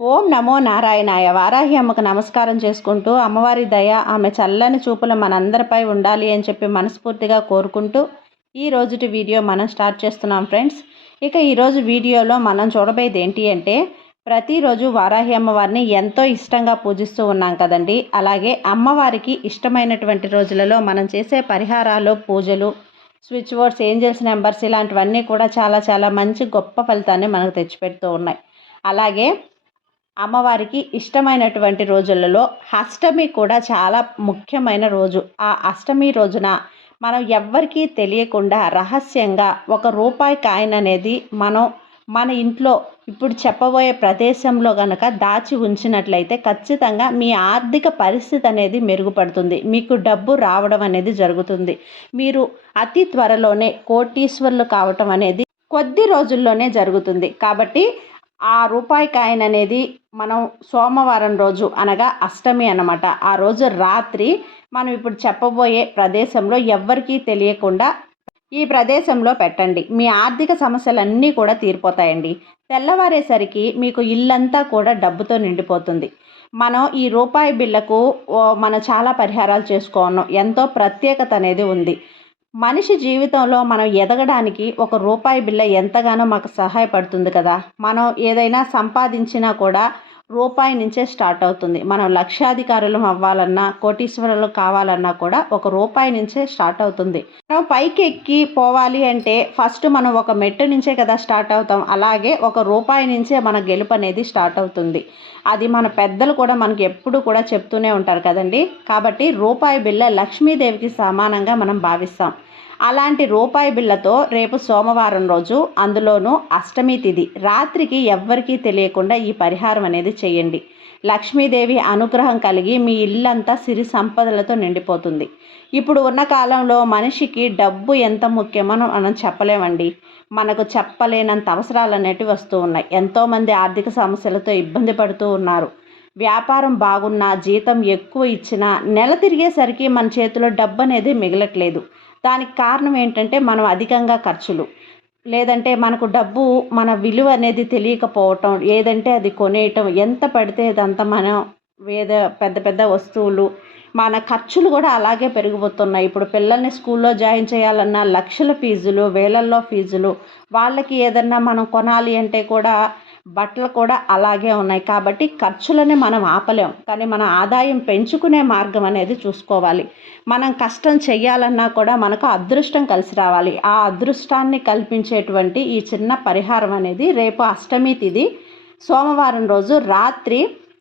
ఓం నమో నారాయణాయ. వారాహి అమ్మకు నమస్కారం చేసుకుంటూ అమ్మవారి దయ ఆమె చల్లని చూపులు మనందరిపై ఉండాలి అని చెప్పి మనస్ఫూర్తిగా కోరుకుంటూ ఈ రోజుటి వీడియో మనం స్టార్ట్ చేస్తున్నాం ఫ్రెండ్స్. ఇక ఈరోజు వీడియోలో మనం చూడబోయేది ఏంటి అంటే, ప్రతిరోజు వారాహి అమ్మవారిని ఎంతో ఇష్టంగా పూజిస్తూ ఉన్నాం కదండి. అలాగే అమ్మవారికి ఇష్టమైనటువంటి రోజులలో మనం చేసే పరిహారాలు, పూజలు, స్విచ్ బోర్డ్స్, ఏంజల్స్ నెంబర్స్ ఇలాంటివన్నీ కూడా చాలా చాలా మంచి గొప్ప ఫలితాన్ని మనకు తెచ్చిపెడుతూ ఉన్నాయి. అలాగే అమ్మవారికి ఇష్టమైనటువంటి రోజులలో అష్టమి కూడా చాలా ముఖ్యమైన రోజు. ఆ అష్టమి రోజున మనం ఎవ్వరికీ తెలియకుండా రహస్యంగా రూ. 1 కాయిన్ అనేది మన ఇంట్లో ఇప్పుడు చెప్పబోయే ప్రదేశంలో కనుక దాచి ఉంచినట్లయితే ఖచ్చితంగా మీ ఆర్థిక పరిస్థితి అనేది మెరుగుపడుతుంది. మీకు డబ్బు రావడం అనేది జరుగుతుంది. మీరు అతి త్వరలోనే కోటీశ్వరులు కావటం అనేది కొద్ది రోజుల్లోనే జరుగుతుంది. కాబట్టి ఆ రూపాయి కాయిన్ అనేది మనం సోమవారం రోజు అనగా అష్టమి అన్నమాట, ఆ రోజు రాత్రి మనం ఇప్పుడు చెప్పబోయే ప్రదేశంలో ఎవ్వరికీ తెలియకుండా ఈ ప్రదేశంలో పెట్టండి. మీ ఆర్థిక సమస్యలన్నీ కూడా తీరిపోతాయండి. తెల్లవారేసరికి మీకు ఇల్లంతా కూడా డబ్బుతో నిండిపోతుంది. మనం ఈ రూపాయి బిళ్ళకు మనం చాలా పరిహారాలు చేసుకోన్నాం. ఎంతో ప్రత్యేకత అనేది ఉంది. మనిషి జీవితంలో మనం ఎదగడానికి రూపాయి బిళ్ళ ఎంతగానో మాకు సహాయపడుతుంది కదా. మనం ఏదైనా సంపాదించినా కూడా రూపాయి నుంచే స్టార్ట్ అవుతుంది. మనం లక్షాధికారులు అవ్వాలన్నా, కోటీశ్వరులు కావాలన్నా కూడా రూపాయి నుంచే స్టార్ట్ అవుతుంది. మనం పైకి ఎక్కి పోవాలి అంటే ఫస్ట్ మనం ఒక మెట్టు నుంచే కదా స్టార్ట్ అవుతాం. అలాగే రూపాయి నుంచే మన గెలుపు అనేది స్టార్ట్ అవుతుంది. అది మన పెద్దలు కూడా మనకి ఎప్పుడు కూడా చెప్తూనే ఉంటారు కదండి. కాబట్టి రూపాయి బిళ్ళ లక్ష్మీదేవికి సమానంగా మనం భావిస్తాం. అలాంటి రూపాయి బిళ్ళతో రేపు సోమవారం రోజు, అందులోనూ అష్టమి తిథి రాత్రికి ఎవ్వరికీ తెలియకుండా ఈ పరిహారం అనేది చేయండి. లక్ష్మీదేవి అనుగ్రహం కలిగి మీ ఇల్లంతా సిరి సంపదలతో నిండిపోతుంది. ఇప్పుడు ఉన్న కాలంలో మనిషికి డబ్బు ఎంత ముఖ్యమో మనం చెప్పలేమండి. మనకు చెప్పలేనంత అవసరాలు అనేటివి వస్తూ ఉన్నాయి. ఎంతోమంది ఆర్థిక సమస్యలతో ఇబ్బంది పడుతూ ఉన్నారు. వ్యాపారం బాగున్నా, జీతం ఎక్కువ ఇచ్చినా నెల తిరిగేసరికి మన చేతిలో డబ్బు అనేది మిగలట్లేదు. దానికి కారణం ఏంటంటే మనం అధికంగా ఖర్చులు, లేదంటే మనకు డబ్బు మన విలువ అనేది తెలియకపోవటం, ఏదంటే అది కొనేయటం, ఎంత పడితే అదంతా మనం పెద్ద పెద్ద వస్తువులు, మన ఖర్చులు కూడా అలాగే పెరిగిపోతున్నాయి. ఇప్పుడు పిల్లల్ని స్కూల్లో జాయిన్ చేయాలన్నా లక్షల ఫీజులు, వేలల్లో ఫీజులు, వాళ్ళకి ఏదన్నా మనం కొనాలి అంటే కూడా బట్టలు కూడా అలాగే ఉన్నాయి. కాబట్టి ఖర్చులని మనం ఆపలేం, కానీ మన ఆదాయం పెంచుకునే మార్గం అనేది చూసుకోవాలి. మనం కష్టం చెయ్యాలన్నా కూడా మనకు అదృష్టం కలిసి రావాలి. ఆ అదృష్టాన్ని కల్పించేటువంటి ఈ చిన్న పరిహారం అనేది రేపు అష్టమి తిథి సోమవారం రోజు రాత్రి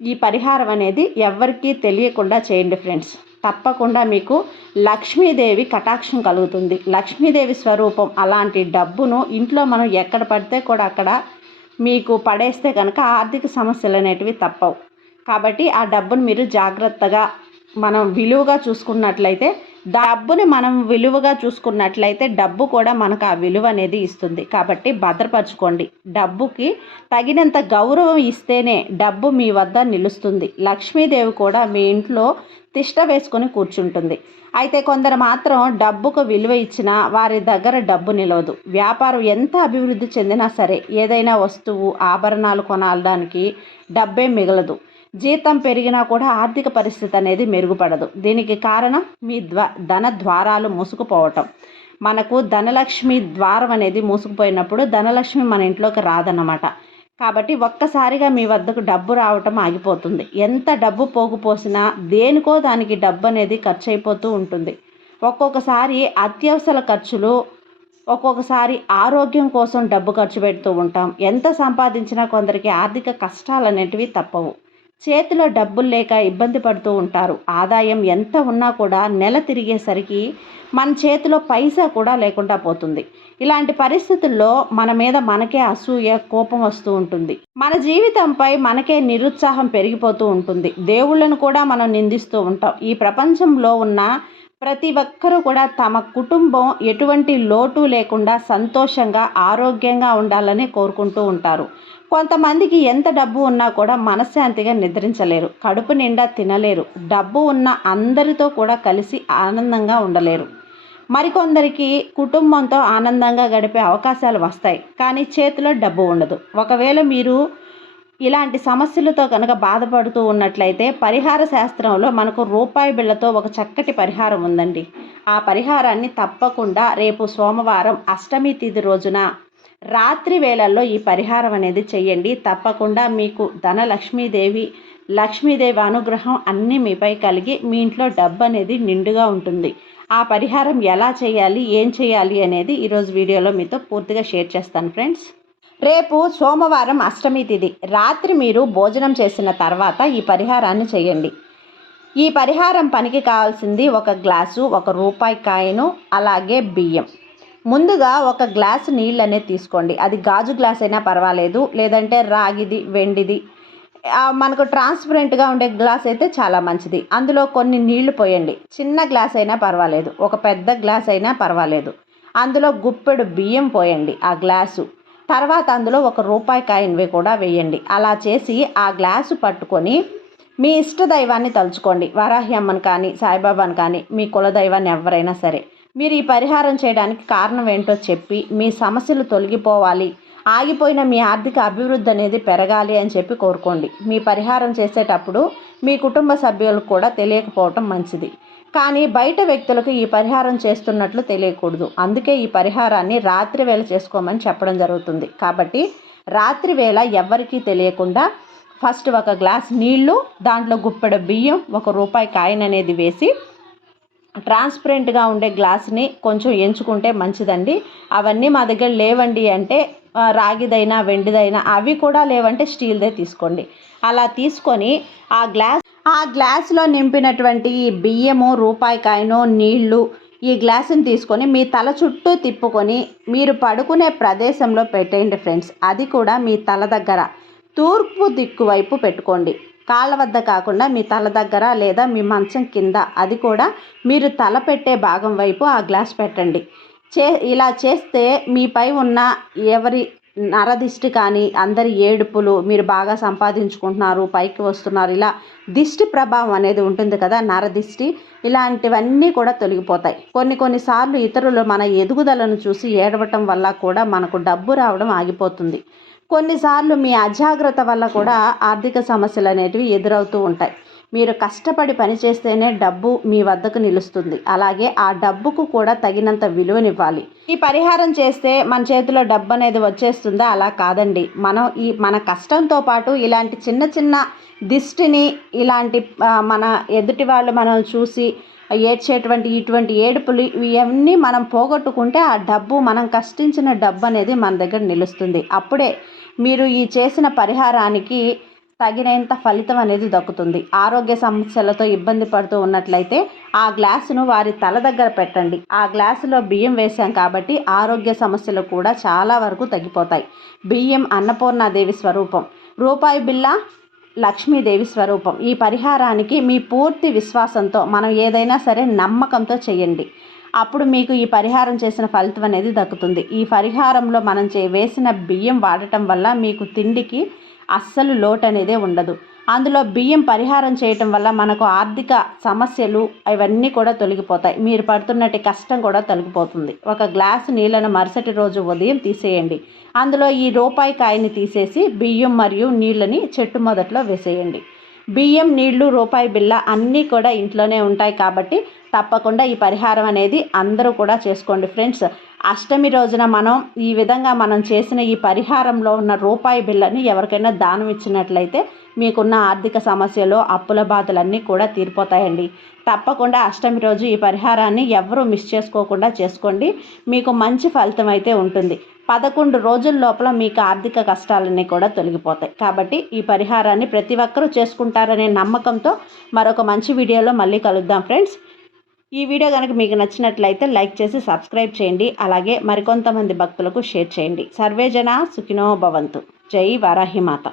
ఈ పరిహారం అనేది ఎవ్వరికీ తెలియకుండా చేయండి ఫ్రెండ్స్. తప్పకుండా మీకు లక్ష్మీదేవి కటాక్షం కలుగుతుంది. లక్ష్మీదేవి స్వరూపం అలాంటి డబ్బును ఇంట్లో మనం ఎక్కడ పడితే కూడా అక్కడ మీకు పడేస్తే కనుక ఆర్థిక సమస్యలు అనేటివి తప్పవు. కాబట్టి ఆ డబ్బును మీరు జాగ్రత్తగా మనం విలువగా చూసుకున్నట్లయితే, డబ్బు కూడా మనకు ఆ విలువ అనేది ఇస్తుంది. కాబట్టి భద్రపరచుకోండి. డబ్బుకి తగినంత గౌరవం ఇస్తేనే డబ్బు మీ వద్ద నిలుస్తుంది. లక్ష్మీదేవి కూడా మీ ఇంట్లో తిష్ట వేసుకొని కూర్చుంటుంది. అయితే కొందరు మాత్రం డబ్బుకు విలువ ఇచ్చినా వారి దగ్గర డబ్బు నిలవదు. వ్యాపారం ఎంత అభివృద్ధి చెందినా సరే ఏదైనా వస్తువు, ఆభరణాలు కొనడానికి డబ్బే మిగలదు. జీతం పెరిగినా కూడా ఆర్థిక పరిస్థితి అనేది మెరుగుపడదు. దీనికి కారణం మీ ధన ద్వారాలు మూసుకుపోవటం. మనకు ధనలక్ష్మి ద్వారం అనేది మూసుకుపోయినప్పుడు ధనలక్ష్మి మన ఇంట్లోకి రాదన్నమాట. కాబట్టి ఒక్కసారిగా మీ వద్దకు డబ్బు రావటం ఆగిపోతుంది. ఎంత డబ్బు పోగుపోసినా దేనికో దానికి డబ్బు అనేది ఖర్చు అయిపోతూ ఉంటుంది. ఒక్కొక్కసారి అత్యవసర ఖర్చులు, ఒక్కొక్కసారి ఆరోగ్యం కోసం డబ్బు ఖర్చు పెడుతూ ఉంటాం. ఎంత సంపాదించినా కొందరికి ఆర్థిక కష్టాలు అనేటివి తప్పవు. చేతిలో డబ్బులు లేక ఇబ్బంది పడుతూ ఉంటారు. ఆదాయం ఎంత ఉన్నా కూడా నెల తిరిగేసరికి మన చేతిలో పైసా కూడా లేకుండా పోతుంది. ఇలాంటి పరిస్థితుల్లో మన మీద మనకే అసూయ, కోపం వస్తూ ఉంటుంది. మన జీవితంపై మనకే నిరుత్సాహం పెరిగిపోతూ ఉంటుంది. దేవుళ్ళను కూడా మనం నిందిస్తూ ఉంటాం. ఈ ప్రపంచంలో ఉన్న ప్రతి ఒక్కరూ కూడా తమ కుటుంబం ఎటువంటి లోటు లేకుండా సంతోషంగా, ఆరోగ్యంగా ఉండాలని కోరుకుంటూ ఉంటారు. కొంతమందికి ఎంత డబ్బు ఉన్నా కూడా మనశ్శాంతిగా నిద్రించలేరు, కడుపు నిండా తినలేరు, డబ్బు ఉన్న అందరితో కూడా కలిసి ఆనందంగా ఉండలేరు. మరికొందరికి కుటుంబంతో ఆనందంగా గడిపే అవకాశాలు వస్తాయి, కానీ చేతిలో డబ్బు ఉండదు. ఒకవేళ మీరు ఇలాంటి సమస్యలతో కనుక బాధపడుతూ ఉన్నట్లయితే పరిహార శాస్త్రంలో మనకు రూపాయి బిళ్ళతో ఒక చక్కటి పరిహారం ఉందండి. ఆ పరిహారాన్ని తప్పకుండా రేపు సోమవారం అష్టమి తిథి రోజున రాత్రి వేళల్లో ఈ పరిహారం అనేది చెయ్యండి. తప్పకుండా మీకు లక్ష్మీదేవి అనుగ్రహం అన్నీ మీపై కలిగి మీ ఇంట్లో డబ్బు అనేది నిండుగా ఉంటుంది. ఆ పరిహారం ఎలా చేయాలి, ఏం చేయాలి అనేది ఈరోజు వీడియోలో మీతో పూర్తిగా షేర్ చేస్తాను ఫ్రెండ్స్. రేపు సోమవారం అష్టమి తిథి రాత్రి మీరు భోజనం చేసిన తర్వాత ఈ పరిహారాన్ని చేయండి. ఈ పరిహారం పనికి కావాల్సింది ఒక గ్లాసు, ఒక రూపాయి కాయిను, అలాగే బియ్యం. ముందుగా ఒక గ్లాసు నీళ్ళు అనేది తీసుకోండి. అది గాజు గ్లాస్ అయినా పర్వాలేదు, లేదంటే రాగిది, వెండిది, మనకు ట్రాన్స్పరెంట్గా ఉండే గ్లాస్ అయితే చాలా మంచిది. అందులో కొన్ని నీళ్లు పోయండి. చిన్న గ్లాస్ అయినా పర్వాలేదు, ఒక పెద్ద గ్లాస్ అయినా పర్వాలేదు. అందులో గుప్పెడు బియ్యం పోయండి ఆ గ్లాసు. తర్వాత అందులో ఒక రూపాయి కాయిన్వి కూడా వేయండి. అలా చేసి ఆ గ్లాసు పట్టుకొని మీ ఇష్ట దైవాన్ని తలుచుకోండి. వరాహి అమ్మని కానీ, సాయిబాబాని కానీ, మీ కులదైవాన్ని ఎవరైనా సరే. మీరు ఈ పరిహారం చేయడానికి కారణం ఏంటో చెప్పి మీ సమస్యలు తొలగిపోవాలి, ఆగిపోయిన మీ ఆర్థిక అభివృద్ధి అనేది పెరగాలి అని చెప్పి కోరుకోండి. మీ పరిహారం చేసేటప్పుడు మీ కుటుంబ సభ్యులకు కూడా తెలియకపోవటం మంచిది. కానీ బయట వ్యక్తులకు ఈ పరిహారం చేస్తున్నట్లు తెలియకూడదు. అందుకే ఈ పరిహారాన్ని రాత్రి వేళ చేసుకోమని చెప్పడం జరుగుతుంది. కాబట్టి రాత్రి వేళ ఎవ్వరికీ తెలియకుండా ఫస్ట్ ఒక గ్లాస్ నీళ్లు, దాంట్లో గుప్పెడు బియ్యం, ఒక రూపాయి కాయిన్ అనేది వేసి ట్రాన్స్పరెంట్గా ఉండే గ్లాస్ని కొంచెం ఎంచుకుంటే మంచిదండి. అవన్నీ మా దగ్గర లేవండి అంటే రాగిదైనా, వెండిదైనా, అవి కూడా లేవంటే స్టీల్దే తీసుకోండి. అలా తీసుకొని ఆ గ్లాసులో నింపినటువంటి ఈ బియ్యము, రూపాయి కాయిను, నీళ్లు ఈ గ్లాసుని తీసుకొని మీ తల చుట్టూ తిప్పుకొని మీరు పడుకునే ప్రదేశంలో పెట్టేయండి ఫ్రెండ్స్. అది కూడా మీ తల దగ్గర తూర్పు దిక్కు వైపు పెట్టుకోండి. కాళ్ళ వద్ద కాకుండా మీ తల దగ్గర లేదా మీ మంచం కింద, అది కూడా మీరు తల పెట్టే భాగం వైపు ఆ గ్లాస్ పెట్టండి. ఇలా చేస్తే మీపై ఉన్న ఎవరి నరదిష్టి కానీ, అందరి ఏడుపులు, మీరు బాగా సంపాదించుకుంటున్నారు, పైకి వస్తున్నారు, ఇలా దిష్టి ప్రభావం అనేది ఉంటుంది కదా, నరదిష్టి, ఇలాంటివన్నీ కూడా తొలగిపోతాయి. కొన్నిసార్లు ఇతరులు మన ఎదుగుదలను చూసి ఏడవటం వల్ల కూడా మనకు డబ్బు రావడం ఆగిపోతుంది. కొన్నిసార్లు మీ అజాగ్రత్త వల్ల కూడా ఆర్థిక సమస్యలు అనేటివి ఎదురవుతూ ఉంటాయి. మీరు కష్టపడి పనిచేస్తేనే డబ్బు మీ వద్దకు నిలుస్తుంది. అలాగే ఆ డబ్బుకు కూడా తగినంత విలువనివ్వాలి. ఈ పరిహారం చేస్తే మన చేతిలో డబ్బు అనేది వచ్చేస్తుందా? అలా కాదండి. మన కష్టంతో పాటు ఇలాంటి చిన్న చిన్న దిష్టిని, ఇలాంటి మన ఎదుటి వాళ్ళు మనం చూసి ఏడ్చేటువంటి ఇటువంటి ఏడుపులు ఇవన్నీ మనం పోగొట్టుకుంటే ఆ డబ్బు, మనం కష్టించిన డబ్బు అనేది మన దగ్గర నిలుస్తుంది. అప్పుడే మీరు ఈ చేసిన పరిహారానికి తగినంత ఫలితం అనేది దక్కుతుంది. ఆరోగ్య సమస్యలతో ఇబ్బంది పడుతూ ఉన్నట్లయితే ఆ గ్లాసును వారి తల దగ్గర పెట్టండి. ఆ గ్లాసులో బియ్యం వేసాం కాబట్టి ఆరోగ్య సమస్యలు కూడా చాలా వరకు తగ్గిపోతాయి. బియ్యం అన్నపూర్ణాదేవి స్వరూపం, రూపాయి బిళ్ళ లక్ష్మీదేవి స్వరూపం. ఈ పరిహారానికి మీ పూర్తి విశ్వాసంతో, మనం ఏదైనా సరే నమ్మకంతో చేయండి. అప్పుడు మీకు ఈ పరిహారం చేసిన ఫలితం అనేది దక్కుతుంది. ఈ పరిహారంలో మనం వేసిన బియ్యం వాడటం వల్ల మీకు తిండికి అస్సలు లోటు అనేదే ఉండదు. అందులో బియ్యం పరిహారం చేయటం వల్ల మనకు ఆర్థిక సమస్యలు అవన్నీ కూడా తొలగిపోతాయి. మీరు పడుతున్నట్టు కష్టం కూడా తొలగిపోతుంది. ఒక గ్లాసు నీళ్ళను మరుసటి రోజు ఉదయం తీసేయండి. అందులో ఈ రూపాయి కాయని తీసేసి బియ్యం మరియు నీళ్ళని చెట్టు మొదట్లో వేసేయండి. బియ్యం, నీళ్లు, రూపాయి బిళ్ళ అన్నీ కూడా ఇంట్లోనే ఉంటాయి కాబట్టి తప్పకుండా ఈ పరిహారం అనేది అందరూ కూడా చేసుకోండి ఫ్రెండ్స్. అష్టమి రోజున ఈ విధంగా మనం చేసిన ఈ పరిహారంలో ఉన్న రూపాయి బిళ్ళని ఎవరికైనా దానం ఇచ్చినట్లయితే మీకున్న ఆర్థిక సమస్యలు, అప్పుల బాధలన్నీ కూడా తీరిపోతాయండి. తప్పకుండా అష్టమి రోజు ఈ పరిహారాన్ని ఎవరూ మిస్ చేసుకోకుండా చేసుకోండి. మీకు మంచి ఫలితం అయితే ఉంటుంది. 11 రోజుల లోపల మీకు ఆర్థిక కష్టాలన్నీ కూడా తొలగిపోతాయి. కాబట్టి ఈ పరిహారాన్ని ప్రతి ఒక్కరూ చేసుకుంటారనే నమ్మకంతో మరొక మంచి వీడియోలో మళ్ళీ కలుద్దాం ఫ్రెండ్స్. ఈ వీడియో కనుక మీకు నచ్చినట్లయితే లైక్ చేసి సబ్స్క్రైబ్ చేయండి. అలాగే మరికొంతమంది భక్తులకు షేర్ చేయండి. సర్వేజన సుఖినో భవంతు. జై వారాహి మాత.